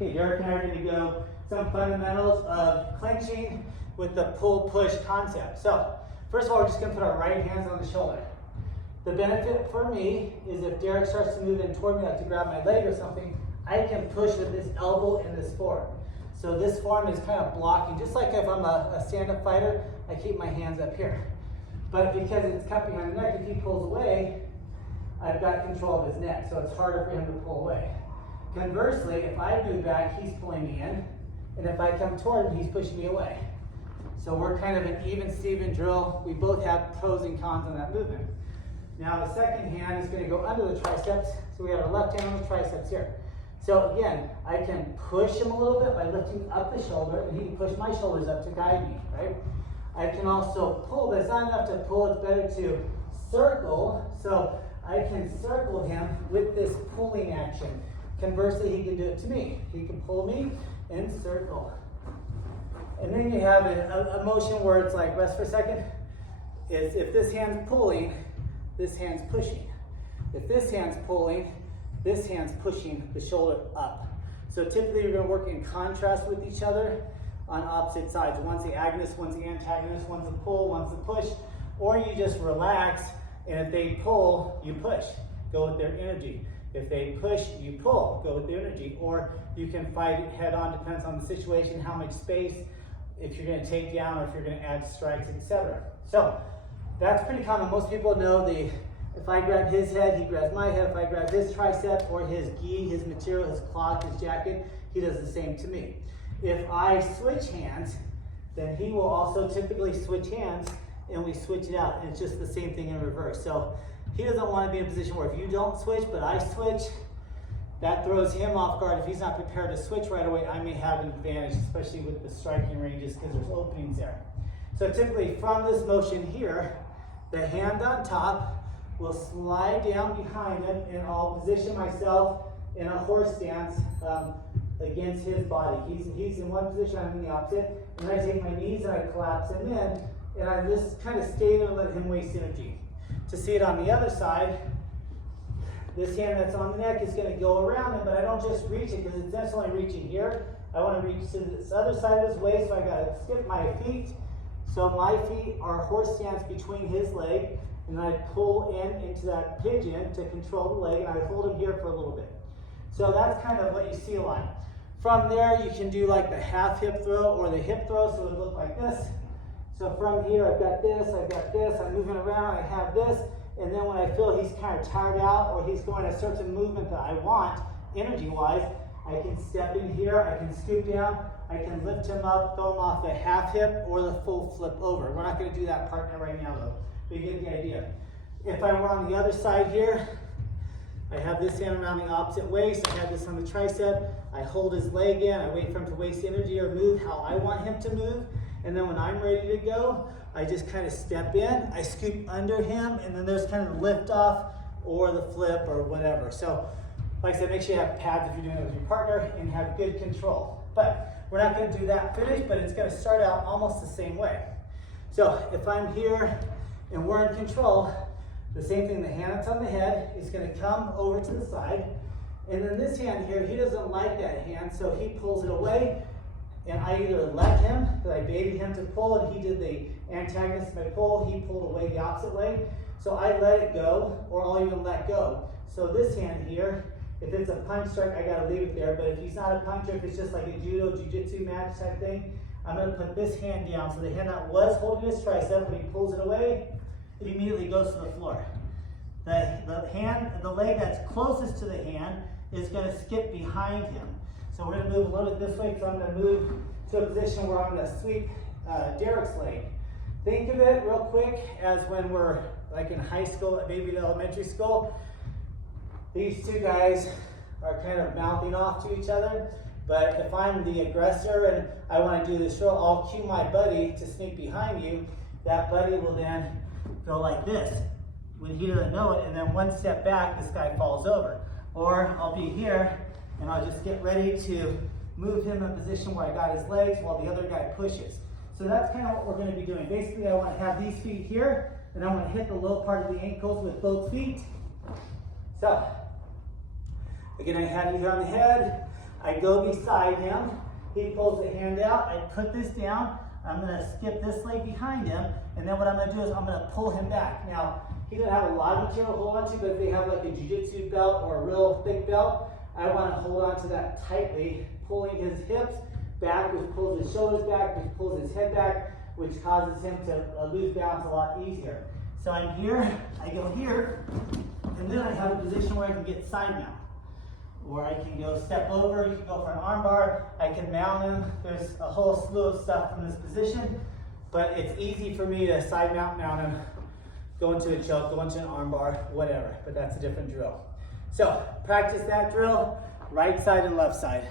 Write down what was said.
Okay, Derek and I are going to go some fundamentals of clenching with the pull-push concept. So, first of all, we're just going to put our right hands on the shoulder. The benefit for me is if Derek starts to move in toward me, like to grab my leg or something, I can push with this elbow in this form. So this form is kind of blocking, just like if I'm a stand-up fighter, I keep my hands up here. But because it's cut behind the neck, if he pulls away, I've got control of his neck, so it's harder for him to pull away. Conversely, if I move back, he's pulling me in, and if I come toward him, he's pushing me away. So we're kind of an even Steven drill. We both have pros and cons on that movement. Now the second hand is going to go under the triceps, so we have our left hand on the triceps here. So again, I can push him a little bit by lifting up the shoulder, and he can push my shoulders up to guide me, right? I can also pull, but it's not enough to pull, it's better to circle. So I can circle him with this pulling action. Conversely, he can do it to me. He can pull me and circle. And then you have a motion where it's like, rest for a second. Is if this hand's pulling, this hand's pushing. If this hand's pulling, this hand's pushing the shoulder up. So typically you're going to work in contrast with each other on opposite sides. One's the agonist, one's the antagonist, one's the pull, one's the push. Or you just relax, and if they pull, you push. Go with their energy. If they push, you pull. Go with their energy. Or you can fight it head on, depends on the situation, how much space, if you're going to take down or if you're going to add strikes, etc. So that's pretty common. Most people know if I grab his head, he grabs my head. If I grab his tricep or his gi, his material, his cloth, his jacket, he does the same to me. If I switch hands, then he will also typically switch hands and we switch it out. And it's just the same thing in reverse. So he doesn't want to be in a position where if you don't switch, but I switch, that throws him off guard. If he's not prepared to switch right away, I may have an advantage, especially with the striking ranges because there's openings there. So typically from this motion here, the hand on top will slide down behind him and I'll position myself in a horse stance against his body. He's in one position, I'm in the opposite. And I take my knees and I collapse him in and I just kind of stay there and let him waste energy. To see it on the other side, this hand that's on the neck is going to go around him, but I don't just reach it because it's necessarily reaching here. I want to reach to this other side of his waist, so I got to skip my feet. So my feet are horse stance between his leg, and I pull into that pigeon to control the leg, and I hold him here for a little bit. So that's kind of what you see a lot. From there, you can do like the half hip throw or the hip throw, so it would look like this. So from here, I've got this, I'm moving around, I have this, and then when I feel he's kind of tired out or he's going a certain movement that I want, energy-wise, I can step in here, I can scoop down, I can lift him up, throw him off the half hip or the full flip over. We're not going to do that part right now though, but you get the idea. If I were on the other side here, I have this hand around the opposite waist, I have this on the tricep, I hold his leg in, I wait for him to waste energy or move how I want him to move, and then when I'm ready to go, I just kind of step in, I scoop under him, and then there's kind of the lift off or the flip or whatever. So, like I said, make sure you have pads if you're doing it with your partner and have good control. But we're not going to do that finish, but it's going to start out almost the same way. So if I'm here and we're in control, the same thing, the hand that's on the head is going to come over to the side. And then this hand here, he doesn't like that hand, so he pulls it away. And I either let him, because I baited him to pull, and he did the antagonist by pull, he pulled away the opposite way. So I let it go, or I'll even let go. So this hand here, if it's a punch strike, I gotta leave it there. But if he's not a puncher, if it's just like a judo, jiu-jitsu match type thing, I'm gonna put this hand down. So the hand that was holding his tricep, when he pulls it away, it immediately goes to the floor. The leg that's closest to the hand is gonna skip behind him. So we're going to move a little bit this way, so I'm going to move to a position where I'm going to sweep Derek's leg. Think of it real quick as when we're like in high school, maybe in elementary school. These two guys are kind of mouthing off to each other, but if I'm the aggressor and I want to do this drill, I'll cue my buddy to sneak behind you. That buddy will then go like this when he doesn't know it, and then one step back, this guy falls over. Or I'll be here, and I'll just get ready to move him in a position where I got his legs while the other guy pushes. So that's kind of what we're going to be doing. Basically, I want to have these feet here, and I want to hit the low part of the ankles with both feet. So, again, I have you here on the head. I go beside him, he pulls the hand out, I put this down, I'm gonna skip this leg behind him, and then what I'm gonna do is I'm gonna pull him back. Now, he doesn't have a lot of material to hold on to, but if they have like a jiu-jitsu belt or a real thick belt, I wanna hold on to that tightly, pulling his hips back, which pulls his shoulders back, which pulls his head back, which causes him to lose balance a lot easier. So I'm here, I go here, and then I have a position where I can get side mount. Or I can go step over, you can go for an arm bar, I can mount him. There's a whole slew of stuff from this position, but it's easy for me to side mount him, go into a choke, go into an arm bar, whatever, but that's a different drill. So practice that drill, right side and left side.